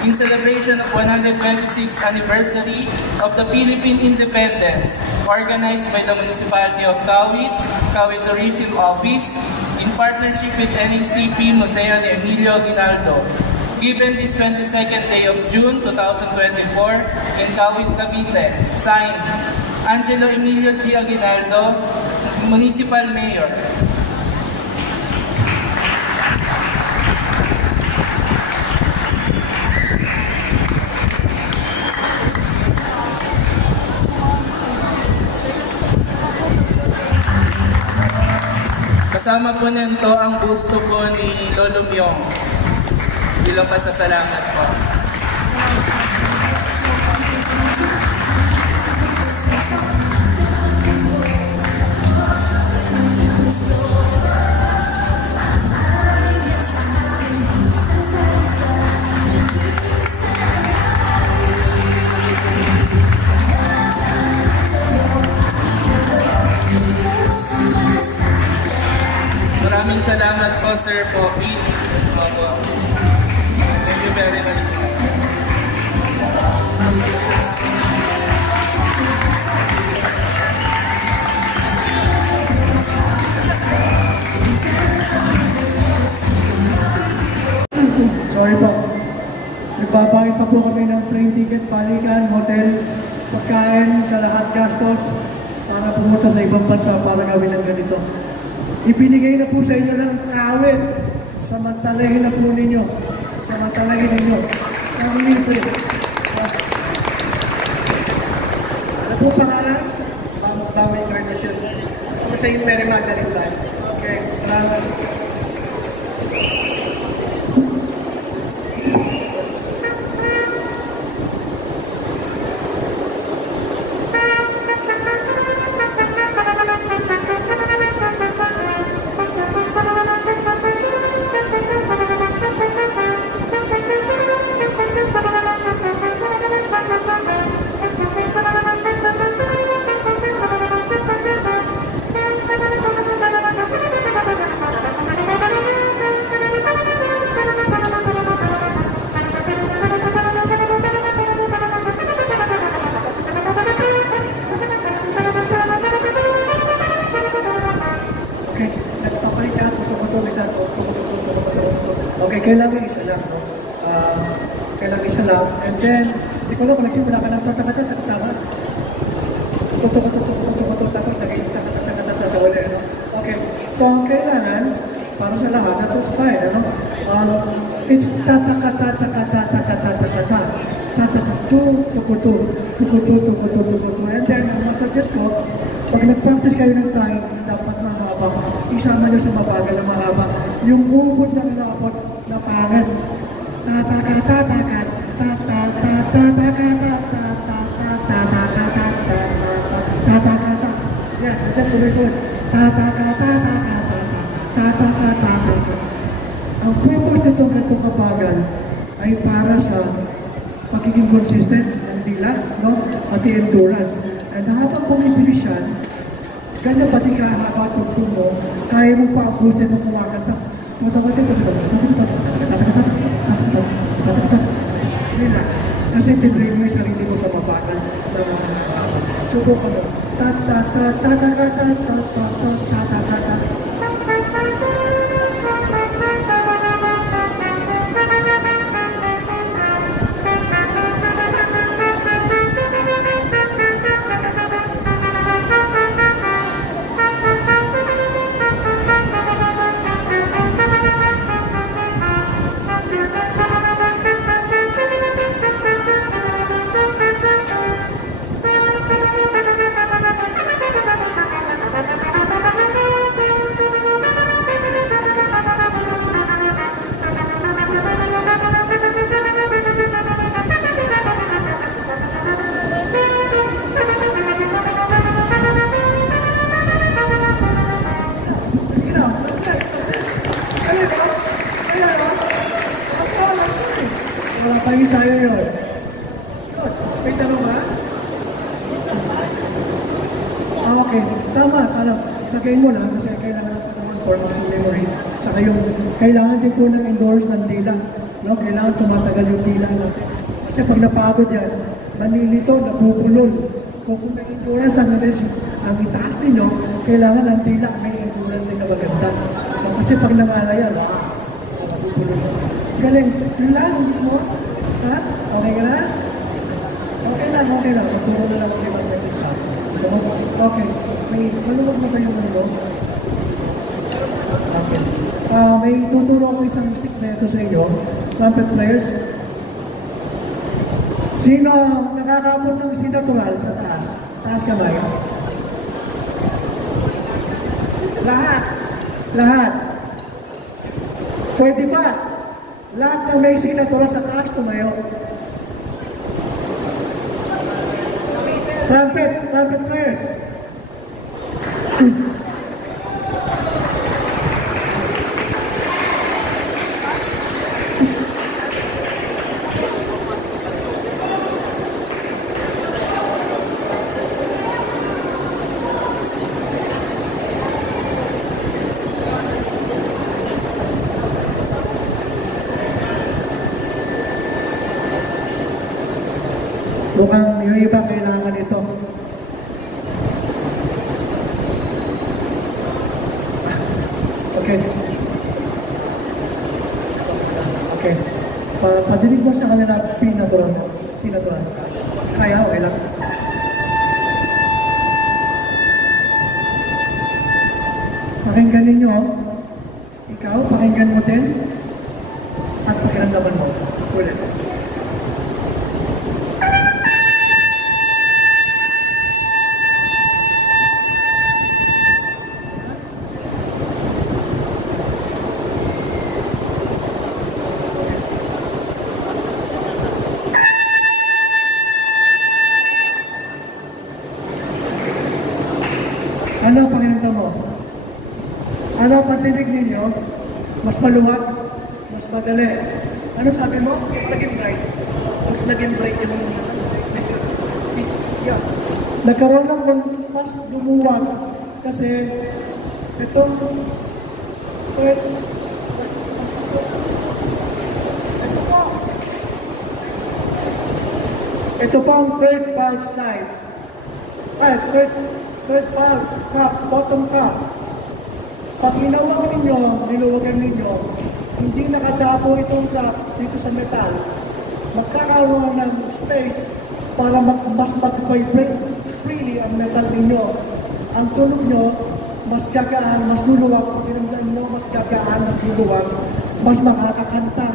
in celebration of 126th anniversary of the Philippine Independence, organized by the Municipality of Kawit, Kawit Tourism Office, in partnership with NACP Museo de Emilio Aguinaldo. Given this 22nd day of June 2024 in Kawit, Cavite. Signed, Angelo Emilio G. Aguinaldo, Municipal Mayor. Kasama po nito ang gusto po ni Lolo Myong. Bilang pasasalamat po. Sir Poppy. Opo. Thank you very much. Sorry po. Nagbabayad pa po kami ng plane ticket, palikan, hotel, pagkain, sa lahat gastos para pumunta sa ibang bansa para gawin ng ganito. Ibinigay na po sa inyo ng kawit. Samantalahin na po ninyo. Samantalahin ninyo. Ang libre. Ano po pangalan? Bawin Carnation. St. Mary Magdalene tayo. Okay, salamat. Okay, kailangan isa lang, no? Kailangan isa lang. And then, hindi ko alam kung nagsimula ka ng tatakatatak, tama? Tapos naging takatatakatat sa uli, no? Okay, so ang kailangan, para sa lahat, that's fine, ano? It's tatakatatakatatakatatakata. Tatakatu, tukutu, tukutu, tukutu, tukutu. And then, ang masuggest ko, pag nag-practice kayo ng time, dapat mahaba. Isama nyo sa mabagal na mahaba. Yung ubod na nilapot na pangit. Tatakatatakat, tatakata. Yes, and then tuloy ko. Tatakatatakat. Ang purpose nitong ganitong kabagal ay para sa pagiging consistent ng dila, no? Pati endurance. And habang pumibilis yan, ganyan pati kahaba tugtog mo, kaya mo pa abusin mo kumakanta. Relax. Kasi tinrain mo yung sarili mo sa mabagal na mahaba. Subukan mo. Wala pa yung sayo yun. Good. May tanong ba? Okay. Tama. Alam. Tsagayin mo lang kasi kailangan natin for muscle memory. Tsaka yung kailangan din po ng endurance ng dila. No? Kailangan tumatagal yung dila natin. Kasi pag napagod yan, manilito, napupulol. Kung may endurance ang itaas ninyo, kailangan ang dila may endurance din na maganda. No? Kasi pag nangalaya, napupulol. Galing. Yun lang, gusto mo? Ha? Okay ka na? Okay lang. Magturo na lang ako kay Magdalene sa akin. Gusto mo? Okay. May maluwag na kayo ano? Okay. May tuturo ako isang sikreto sa inyo. Trumpet players. Sino nakakabot ng sinatural sa taas? Taas kamay. Lahat. Pwede ba? Lahat ng may sinatural sa taas tumayo. Trumpet players. Mukhang yung iba kailangan ito. Okay. Okay. Padinig mo sa kanila pinatural mo. Sinatural mo tayo. Kaya, okay lang. Pakinggan ninyo. Ikaw, pakinggan mo din. At pakiramdaman mo. Ulit. Ano ang pakiramdam mo? Ano ang patinig ninyo? Mas maluwag? Mas madali? Ano sabi mo? Mas naging bright. Mas naging bright yung message. Yeah. Nagkaroon ng mas lumuwag kasi itong ito po ang third valve slide. Ay, third valve cup, bottom cup. Pag inawag ninyo, niluwagan ninyo, hindi nakadapo itong cup dito sa metal, magkakaroon ng space para mas mag-vibrate freely ang metal ninyo. Ang tunog nyo, mas gagaan, mas luluwag. Pakiramdam nyo, mas gagaan, mas luluwag. Mas makakakanta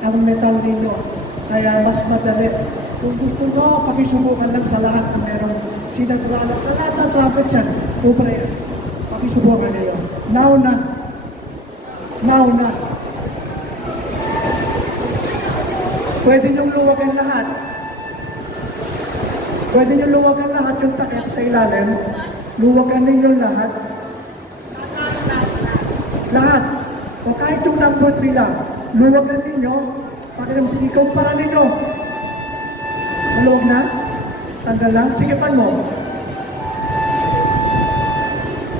ang metal ninyo. Kaya mas madali. Kung gusto nyo, pakisubukan lang sa lahat na merong sinaturalan. Sa lahat ng trumpet yan, ubra yan. Pakisubukan nyo. Now na. Now na. Pwede nyo luwagan lahat. Pwede nyo luwagan lahat yung takip sa ilalim. Luwagan ninyo lahat. Lahat. O kahit yung number 3 lang. Luwagan ninyo. Pakiramdam ikaw para ninyo. Maluwag na? Tanggal lang? Sigipan mo.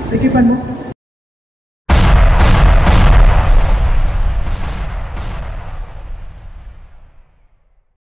Sigipan mo.